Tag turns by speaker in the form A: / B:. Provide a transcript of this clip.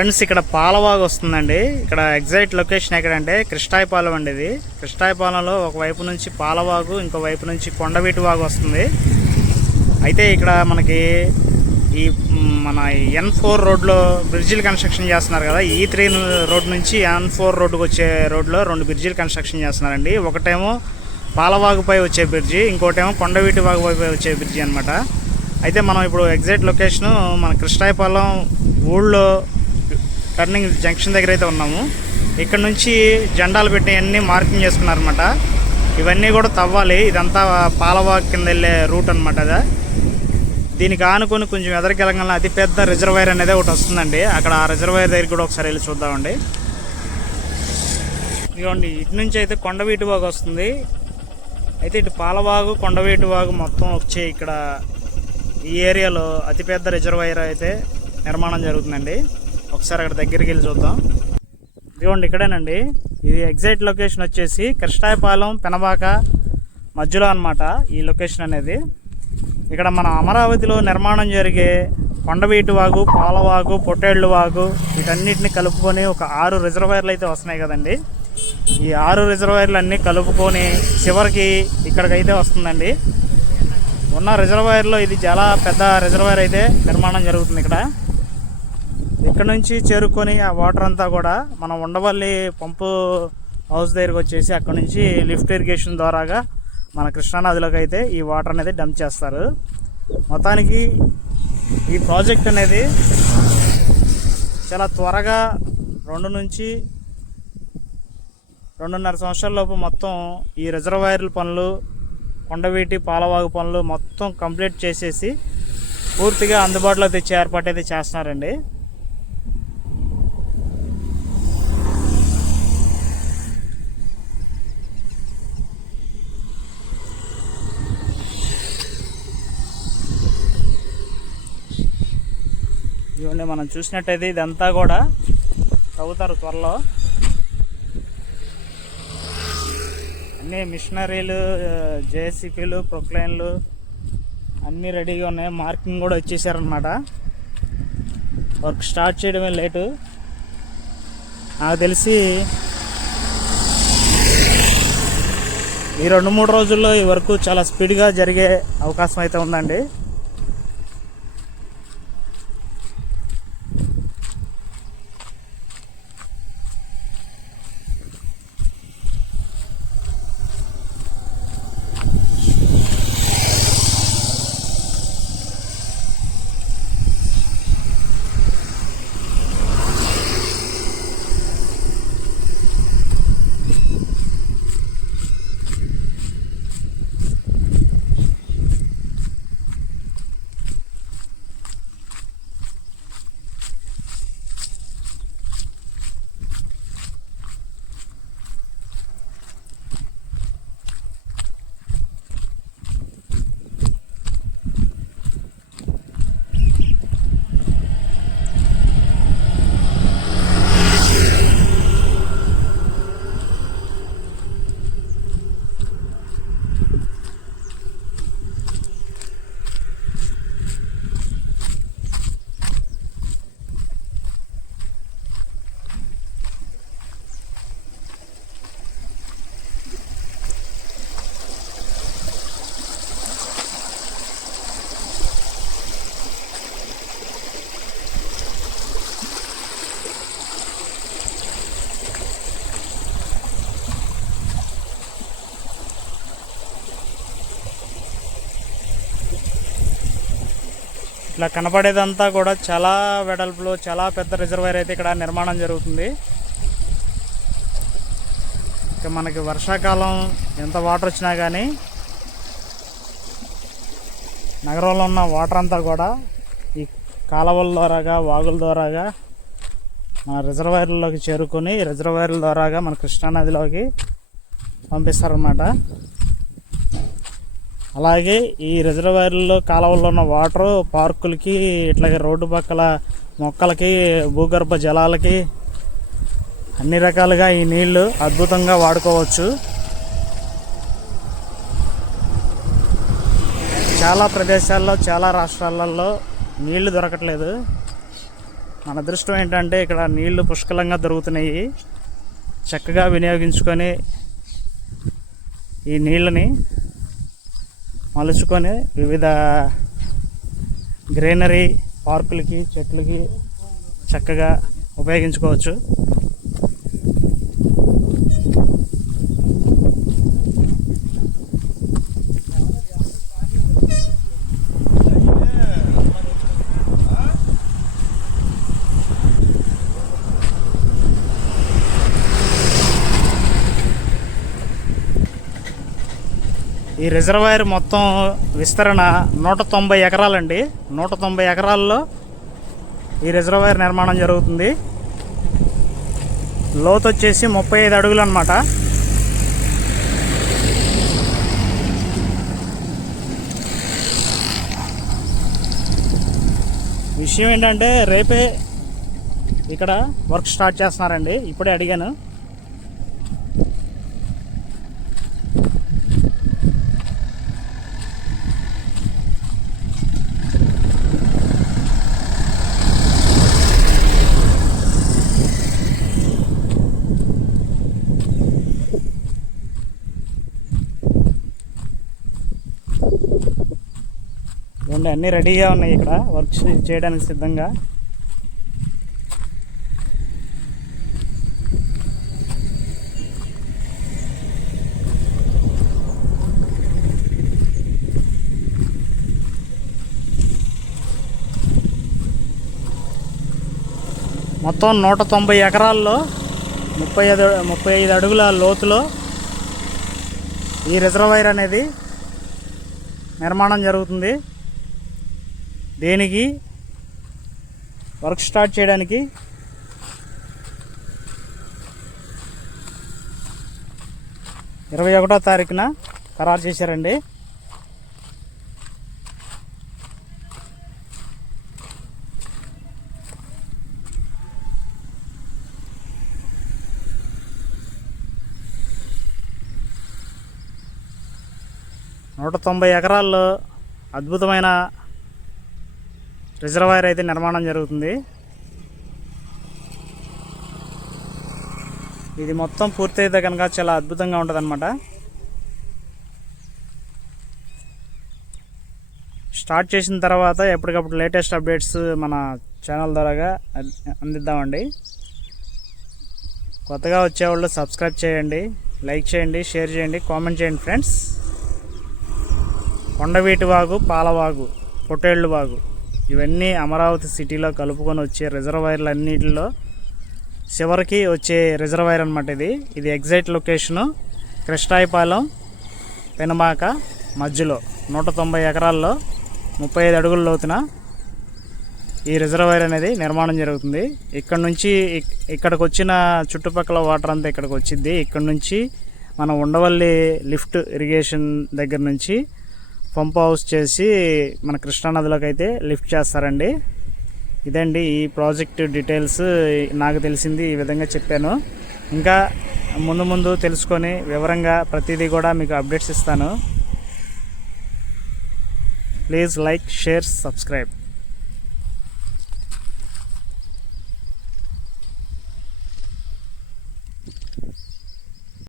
A: Friends ఇక్కడ పాలవాగు వస్తుందండి. ఇక్కడ ఎగ్జాక్ట్ లొకేషన్ ఎక్కడంటే కృష్ణాయపాలెం అండి ఇది. కృష్ణాయపాలెంలో ఒక వైపు నుంచి పాలవాగు ఇంకో వైపు నుంచి కొండవీటి వాగు వస్తుంది. అయితే ఇక్కడ మనకి ఈ మన ఎన్ ఫోర్ రోడ్లో బ్రిడ్జిలు కన్స్ట్రక్షన్ చేస్తున్నారు కదా. ఈ త్రీ రోడ్ నుంచి ఎన్ ఫోర్ రోడ్డుకి వచ్చే రోడ్లో రెండు బ్రిడ్జిలు కన్స్ట్రక్షన్ చేస్తున్నారండి. ఒకటేమో పాలవాగుపై వచ్చే బ్రిడ్జి ఇంకోటేమో కొండవీటి వాగుపై వచ్చే బ్రిడ్జి అనమాట అయితే మనం ఇప్పుడు ఎగ్జాక్ట్ లొకేషన్ మన కృష్ణాయపాలెం ఊళ్ళో టర్నింగ్ జంక్షన్ దగ్గర అయితే ఉన్నాము. ఇక్కడ నుంచి జెండాలు పెట్టినవన్నీ మార్కింగ్ చేసుకున్నారనమాట ఇవన్నీ కూడా తవ్వాలి. ఇదంతా పాలవాగు కింద వెళ్ళే రూట్ అనమాట అదా. దీనికి ఆనుకొని కొంచెం ఎదరికెళ్ళగల అతిపెద్ద రిజర్వాయర్ అనేది ఒకటి వస్తుందండి. అక్కడ ఆ రిజర్వాయర్ దగ్గర కూడా ఒకసారి వెళ్ళి చూద్దామండి. ఇదిగోండి ఇటు నుంచి అయితే కొండవీటి వాగు వస్తుంది. అయితే ఇటు పాలవాగు కొండవీటి వాగు మొత్తం వచ్చే ఇక్కడ ఈ ఏరియాలో అతిపెద్ద రిజర్వాయర్ అయితే నిర్మాణం జరుగుతుందండి. ఒకసారి అక్కడ దగ్గరికి వెళ్ళి చూద్దాం. ఇదిగోండి ఇక్కడేనండి. ఇది ఎగ్జాక్ట్ లొకేషన్ వచ్చేసి కృష్ణాయపాలెం పెనబాక మధ్యలో అన్నమాట ఈ లొకేషన్ అనేది. ఇక్కడ మన అమరావతిలో నిర్మాణం జరిగే కొండవీటి వాగు పాలవాగు పొట్టేళ్ళు వాగు వీటన్నిటిని కలుపుకొని ఒక ఆరు రిజర్వాయర్లు అయితే వస్తున్నాయి కదండి. ఈ ఆరు రిజర్వాయర్లు అన్నీ కలుపుకొని చివరికి ఇక్కడికైతే వస్తుందండి. ఉన్న రిజర్వాయర్లో ఇది చాలా పెద్ద రిజర్వాయర్ అయితే నిర్మాణం జరుగుతుంది ఇక్కడ. ఇక్కడ నుంచి చేరుకొని ఆ వాటర్ అంతా కూడా మనం ఉండవల్లి పంపు హౌస్ దగ్గరికి వచ్చేసి అక్కడ నుంచి లిఫ్ట్ ఇరిగేషన్ ద్వారాగా మన కృష్ణానదిలోకి అయితే ఈ వాటర్ అనేది డంప్ చేస్తారు. మొత్తానికి ఈ ప్రాజెక్ట్ అనేది చాలా త్వరగా రెండు నుంచి రెండున్నర సంవత్సరాలలోపు మొత్తం ఈ రిజర్వాయర్ల పనులు కొండవీటి పాలవాగు పనులు మొత్తం కంప్లీట్ చేసేసి పూర్తిగా అందుబాటులో తెచ్చే ఏర్పాటు అయితే చేస్తున్నారండి. ఇవన్నీ మనం చూసినట్టయితే ఇదంతా కూడా తవ్వుతారు త్వరలో. అన్ని మిషనరీలు జేసీపీలు ప్రొక్లైన్లు అన్నీ రెడీగా ఉన్నాయి. మార్కింగ్ కూడా వచ్చేసారనమాట వర్క్ స్టార్ట్ చేయడమే లేటు. నాకు తెలిసి ఈ రెండు మూడు రోజుల్లో ఈ వర్క్ చాలా స్పీడ్గా జరిగే అవకాశం అయితే ఉందండి. ఇట్లా కనపడేదంతా కూడా చాలా వెడల్పులో చాలా పెద్ద రిజర్వాయర్ అయితే ఇక్కడ నిర్మాణం జరుగుతుంది. ఇక మనకి వర్షాకాలం ఎంత వాటర్ వచ్చినా కానీ నగరంలో ఉన్న వాటర్ అంతా కూడా ఈ కాలువల ద్వారాగా వాగుల ద్వారాగా మన రిజర్వాయర్లలోకి చేరుకొని రిజర్వాయర్ల ద్వారాగా మన కృష్ణానదిలోకి పంపిస్తారన్నమాట. అలాగే ఈ రిజర్వాయర్లో కాలువల్లో ఉన్న వాటర్ పార్కులకి ఇట్లాగే రోడ్డు పక్కల మొక్కలకి భూగర్భ జలాలకి అన్ని రకాలుగా ఈ నీళ్ళు అద్భుతంగా వాడుకోవచ్చు. చాలా ప్రదేశాల్లో చాలా రాష్ట్రాలలో నీళ్ళు దొరకట్లేదు. మన అదృష్టం ఏంటంటే ఇక్కడ నీళ్ళు పుష్కలంగా దొరుకుతున్నాయి. చక్కగా వినియోగించుకొని ఈ నీళ్ళని మలుచుకొని వివిధ గ్రీనరీ పార్కులకి చెట్లకి చక్కగా ఉపయోగించుకోవచ్చు. ఈ రిజర్వాయర్ మొత్తం విస్తరణ నూట తొంభై ఎకరాలండి. నూట తొంభై ఎకరాల్లో ఈ రిజర్వాయర్ నిర్మాణం జరుగుతుంది. లోతు వచ్చేసి ముప్పై ఐదు అడుగులు అనమాట విషయం ఏంటంటే రేపే ఇక్కడ వర్క్ స్టార్ట్ చేస్తున్నారండి. ఇప్పుడే అడిగాను. రెండు అన్నీ రెడీగా ఉన్నాయి ఇక్కడ. వర్క్ చేయడానికి సిద్ధంగా. మొత్తం నూట తొంభై ఎకరాల్లో ముప్పై ఐదు ముప్పై ఐదు అడుగుల లోతులో ఈ రిజర్వాయర్ అనేది నిర్మాణం జరుగుతుంది. దేనికి? వర్క్ స్టార్ట్ చేయడానికి? ఇరవై ఒకటో తారీఖున ఖరారు చేశారండి. నూట తొంభై ఎకరాల్లో అద్భుతమైన రిజర్వాయర్ అయితే నిర్మాణం జరుగుతుంది. ఇది మొత్తం పూర్తయితే కనుక చాలా అద్భుతంగా ఉంటుంది స్టార్ట్ చేసిన తర్వాత ఎప్పటికప్పుడు లేటెస్ట్ అప్డేట్స్ మన ఛానల్ ద్వారాగా అంది- అందిద్దామండి. కొత్తగా వచ్చేవాళ్ళు సబ్స్క్రైబ్ చేయండి లైక్ చేయండి షేర్ చేయండి కామెంట్ చేయండి ఫ్రెండ్స్. కొండవీటి వాగు పాలవాగు పొట్టేళ్ళు వాగు. ఇవన్నీ అమరావతి సిటీలో కలుపుకొని వచ్చే రిజర్వాయర్లు అన్నిటిలో చివరికి వచ్చే రిజర్వాయర్ అనమాట ఇది. ఇది ఎగ్జాక్ట్ లొకేషను. కృష్ణాయిపాలెం పెనమాక మధ్యలో నూట తొంభై ఎకరాల్లో ముప్పై ఐదు అడుగుల లోతున ఈ రిజర్వాయర్ అనేది నిర్మాణం జరుగుతుంది. ఇక్కడ నుంచి ఇక్కడికి వచ్చిన చుట్టుపక్కల వాటర్ అంతా ఇక్కడికి వచ్చింది ఇక్కడ నుంచి మన ఉండవల్లి లిఫ్ట్ ఇరిగేషన్ దగ్గర నుంచి పంప్ హౌస్ చేసి మన కృష్ణానదిలోకి అయితే లిఫ్ట్ చేస్తారండి. ఇదండి ఈ ప్రాజెక్ట్ డీటెయిల్స్. నాకు తెలిసింది ఈ విధంగా చెప్పాను. ఇంకా ముందు ముందు తెలుసుకొని వివరంగా ప్రతిదీ కూడా మీకు అప్డేట్స్ ఇస్తాను. Please like share subscribe.